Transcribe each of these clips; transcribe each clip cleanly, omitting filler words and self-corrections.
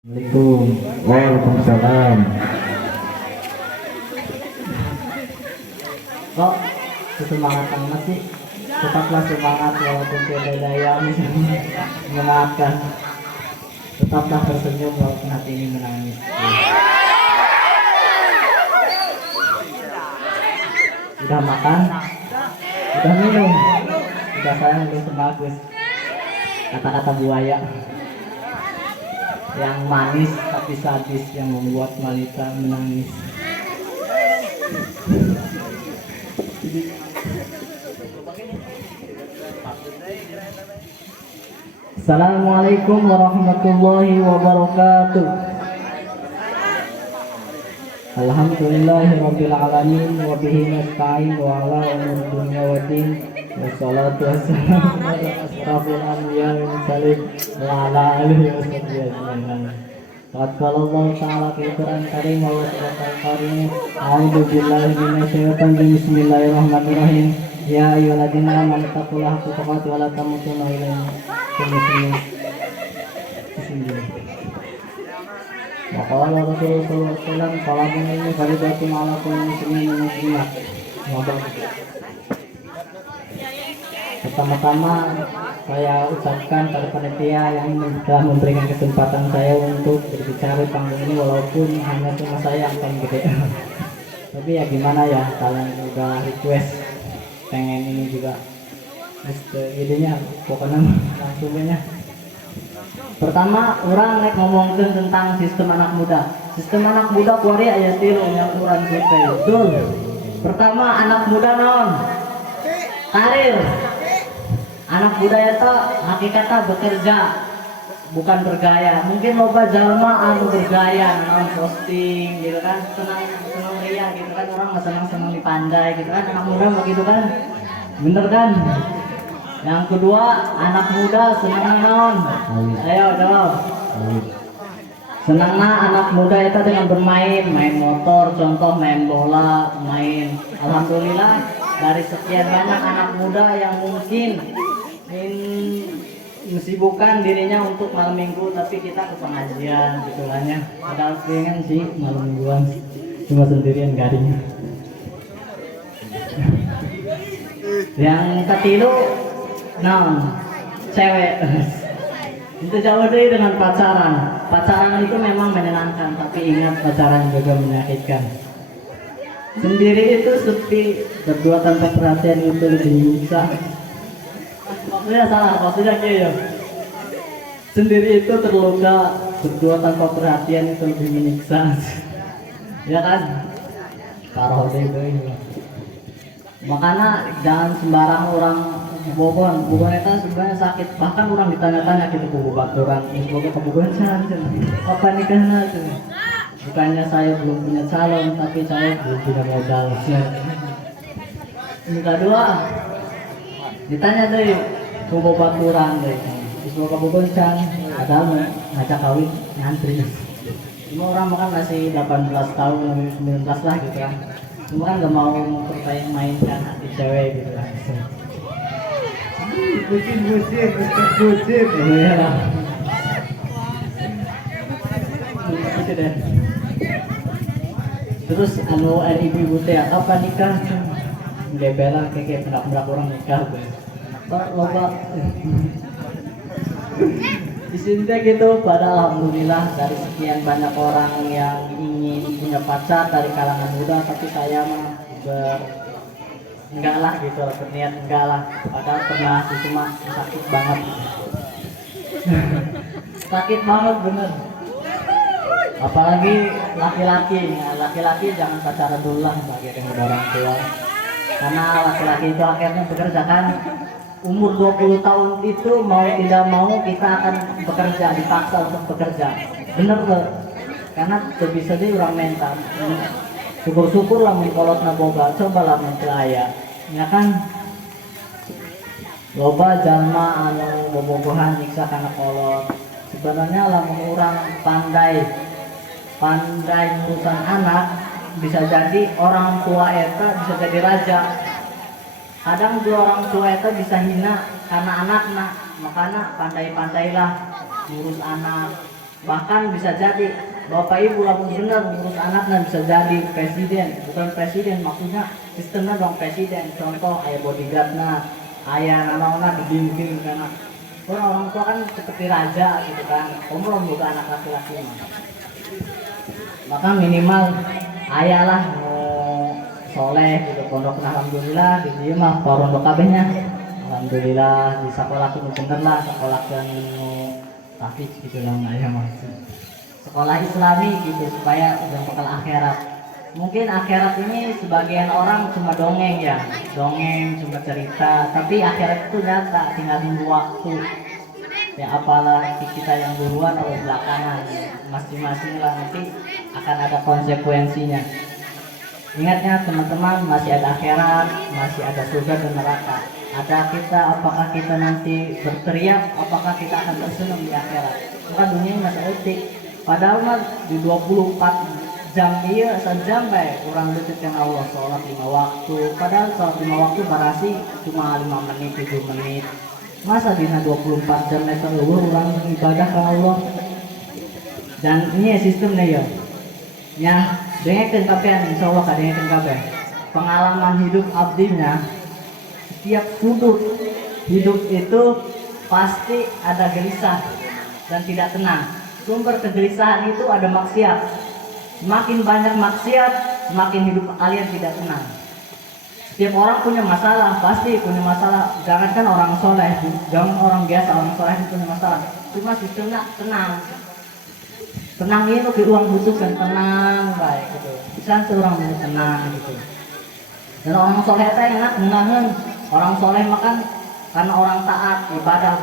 Assalamualaikum. Waalaikumsalam. Kok kesemangatan masih tetaplah semangat walaupun tiada daya menyemangatkan, tetaplah tersenyum walaupun hati ini menangis. Udah makan, udah minum, udah sayang, udah sebagus kata-kata buaya yang manis tapi sadis yang membuat wanita menangis. Assalamualaikum warahmatullahi wabarakatuh. Alhamdulillahirabbil alamin wa bihi nasta'in wa ala umuri dunya waddin. Wassalatu wassalamu ala asrofil anbiya'i wal mursalin wa ala alihi washabbihi ajmain. Qad qala Allah ta'ala fil Qur'an karim wa wasallal karim. A'udzu billahi minasyaitonir rajim. Bismillahirrahmanirrahim. Ya ayyuhalladzina amanu taqullaha haqqa tuqatih wa la tamutunna illa wa antum muslimun. Maqala Rasulullah sallallahu alaihi wasallam talabul ilmi fardhatun 'ala kulli muslimin wa muslimah. Pertama-tama saya ucapkan pada panitia yang telah memberikan kesempatan saya untuk berbicara di panggung ini, walaupun hanya cuma saya yang paling gede. Tapi ya gimana ya, kalian udah request pengen ini juga. Idenya pokoknya langsung aja. Pertama, orang ngomongin tentang sistem anak muda. Sistem anak muda kuari ayat tilu yang Quran putih. Betul. Pertama, anak muda non karir. Anak muda itu hakikatnya bekerja, bukan bergaya. Mungkin loba jalma anu bergaya, non posting gitu kan, senang ria gitu kan, orang senang dipandai gitu kan. Anak muda begitu kan, bener kan? Yang kedua, anak muda senang non. Ayo jawab. Senangnya anak muda itu dengan bermain, main motor, contoh main bola, main. Alhamdulillah dari sekian banyak anak muda yang mungkin mensibukkan dirinya untuk malam minggu, tapi kita ke pengajian gitulannya. Padahal pengen sih malam mingguan, cuma sendirian garing. Yang ketilu, non cewek. Itu jauh deh dengan pacaran. Pacaran itu memang menyenangkan, tapi ingat pacaran juga menyakitkan. Sendiri itu sepi, berdua tanpa perhatian itu lebih menyiksa. Maksudnya salah, maksudnya gitu ya. Sendiri itu terluka, berdua tanpa perhatian itu lebih menyiksa. Ya kan? Parah deh ini. Makanya jangan sembarang orang bobon itu sebenarnya sakit. Bahkan orang ditanya-tanya gitu ke baturan, semoga kebubuhan saja. Apa nikahnya tuh? Bukannya saya belum punya calon, tapi saya belum punya modal. Yang kedua, ditanya deh ke baturan deh. Semoga kebubuhan saja. Ada ngajak kawin ngantri. Cuma orang makan masih 18 tahun, 19 lah gitu kan. Cuma kan gak mau mempermainkan hati cewek gitu kan. Bucin. Iya lah. Gitu deh. Terus anu ibu teh apa nikah? Gebela kayak berak orang nikah. Pak loba. Di sini gitu, pada alhamdulillah dari sekian banyak orang yang ingin punya pacar dari kalangan muda, tapi saya mah enggak lah gitu, berniat enggak lah. Padahal pernah itu mah sakit banget. Sakit banget bener. Apalagi laki-laki, ya, laki-laki jangan pacaran dulu lah bagi yang udah orang tua. Karena laki-laki itu akhirnya bekerja kan. Umur 20 tahun itu mau tidak mau kita akan bekerja, dipaksa untuk bekerja. Bener tuh. Karena bisa dia orang mental. Syukur-syukur lah mengkolot naboga, cobalah mempelaya. Ya kan? Loba jalma anu bobogohan nyiksa kana kolot. Sebenarnya lah orang pandai urusan anak, bisa jadi orang tua eta bisa jadi raja. Kadang dua orang tua itu bisa hina karena anak, makanya pandai-pandailah ngurus anak, Bahkan bisa jadi bapak ibu lamun bener ngurus anaknya bisa jadi presiden, bukan presiden maksudnya sistemnya dong presiden. Contoh ayah bodyguardnya, ayah anak-anak dibimbing karena orang tua kan seperti raja gitu kan. Belum bukan anak laki-laki mah. Maka minimal ayah lah soleh gitu pondok. Alhamdulillah di dia mah pondok kabehnya. Alhamdulillah di sekolah itu bener lah sekolah yang tahfiz gitu lah ayah mah. Sekolah Islami gitu supaya udah bekal akhirat. Mungkin akhirat ini sebagian orang cuma dongeng ya, dongeng cuma cerita, tapi akhirat itu nyata, tinggal nunggu waktu. Ya apalah kita yang duluan atau belakangan, masing-masing lah nanti akan ada konsekuensinya. Ingatnya teman-teman, masih ada akhirat, masih ada surga dan neraka. Ada kita, apakah kita nanti berteriak, apakah kita akan tersenyum di akhirat. Maka dunia ini masih etik. Padahal mah di 24 jam iya sejam baik kurang detik dengan Allah sholat 5 waktu. Padahal sholat 5 waktu barasi cuma 5 menit 7 menit. Masa dina 24 jam itu orang ibadah ke Allah. Dan ini sistemnya ya. Ya, dengerin kabeh insya Allah kadengerin kabeh. Pengalaman hidup abdinya setiap sudut hidup itu pasti ada gelisah dan tidak tenang. Sumber kegelisahan itu ada maksiat. Semakin banyak maksiat, semakin hidup kalian tidak tenang. Setiap orang punya masalah, pasti punya masalah. Jangankan orang soleh, jangan orang biasa, orang soleh itu punya masalah. Cuma sistemnya tenang. Tenang itu ke uang butuhkan tenang, baik gitu. Misalnya seorang mau tenang gitu. Dan orang soleh itu enak menangan. Orang soleh makan karena orang taat ibadah.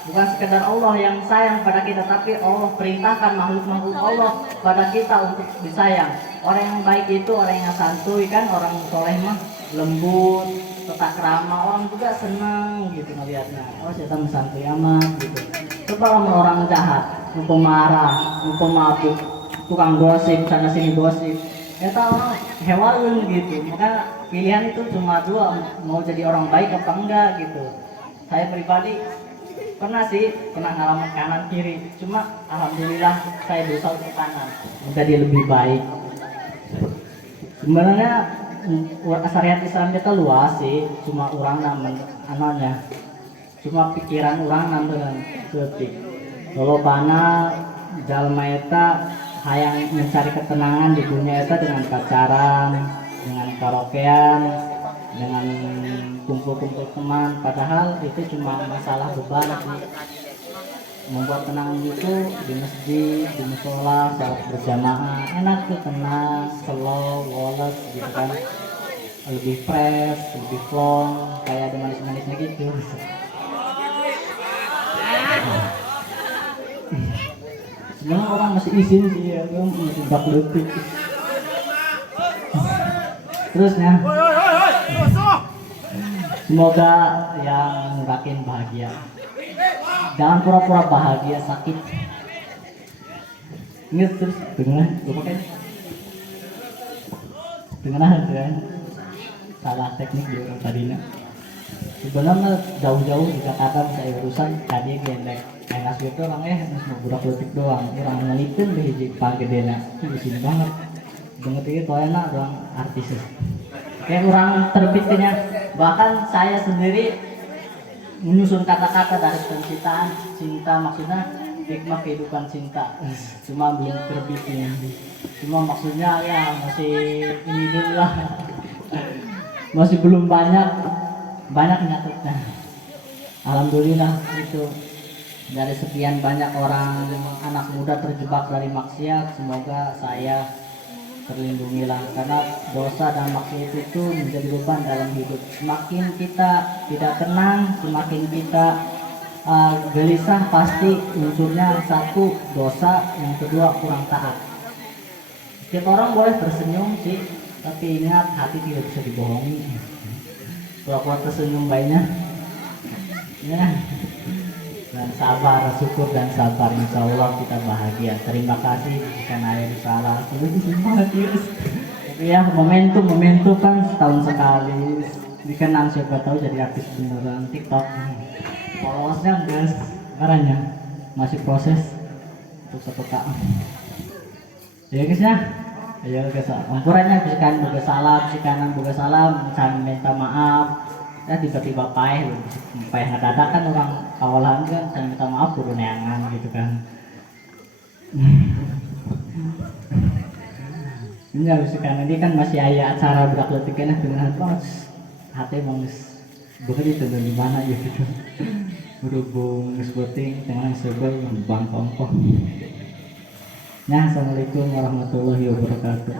Bukan sekedar Allah yang sayang pada kita, tapi Allah perintahkan makhluk-makhluk Allah pada kita untuk disayang. Orang yang baik itu orang yang santuy kan, orang soleh mah lembut, tetap ramah, orang juga senang gitu ngelihatnya. Oh kita santuy amat gitu. Coba orang jahat, pemarah, pemabuk, tukang gosip sana sini gosip. Kita orang hewan gitu. Maka pilihan itu cuma dua, mau jadi orang baik apa enggak gitu. Saya pribadi pernah ngalamin kanan kiri, cuma alhamdulillah saya dosa untuk kanan, menjadi lebih baik. Sebenarnya syariat Islam kita luas sih, cuma orang anaknya, cuma pikiran orang dengan setik. Kalau bana jalma eta hayang mencari ketenangan di dunia eta dengan pacaran, dengan karaokean, dengan kumpul-kumpul teman, padahal itu cuma masalah beban sih. Membuat tenang itu di masjid, di musola, saat berjamaah enak tuh, tenang, slow, woles gitu kan, lebih fresh, lebih flow, kayak ada manis-manisnya gitu. Sebenarnya orang masih izin sih ya, masih bak letik. Terusnya semoga yang makin bahagia. Jangan pura-pura bahagia, sakit. Ingat terus dengar, gue pakai dengar kan salah teknik di orang tadinya. Sebenarnya jauh-jauh di Jakarta bisa urusan tadi gendek. Enak gitu orangnya mau budak letik doang. Orang ngelipin deh hiji pagedena. Di sini banget. Banget itu enak doang artis. Kayak orang terbitnya, bahkan saya sendiri menyusun kata-kata dari penciptaan cinta, maksudnya hikmah kehidupan cinta. Cuma belum terbitnya. Cuma maksudnya ya masih ini dulu lah. Masih belum banyak nyatanya. Alhamdulillah itu dari sekian banyak orang anak muda terjebak dari maksiat, semoga saya terlindungilah, karena dosa dan maksiat itu menjadi beban dalam hidup. Semakin kita tidak tenang, semakin kita gelisah, pasti unsurnya satu dosa, yang kedua kurang taat. Setiap orang boleh tersenyum sih, tapi ingat hati tidak bisa dibohongi. Pura-pura tersenyum baiknya ya. Dan sabar, syukur dan sabar, insya Allah kita bahagia. Terima kasih karena air salah semangat yes. Tapi ya momentum kan setahun sekali dikenang, siapa tahu jadi artis beneran TikTok. Followersnya guys, caranya masih proses. terus apa kak ya guys ya. Ayo guys, ampurannya bisikan boga salam, can minta maaf. Ya tiba-tiba paeh loh, paeh ngedadak kan orang awalan kan can minta maaf kudu neangan gitu kan. Ini bisikan ini kan masih aya acara budak letik kan dengan bos. Hati mau bukan itu di mana gitu. Berhubung ngesputing dengan sebel bang pongkoh. Nah, assalamualaikum warahmatullahi wabarakatuh.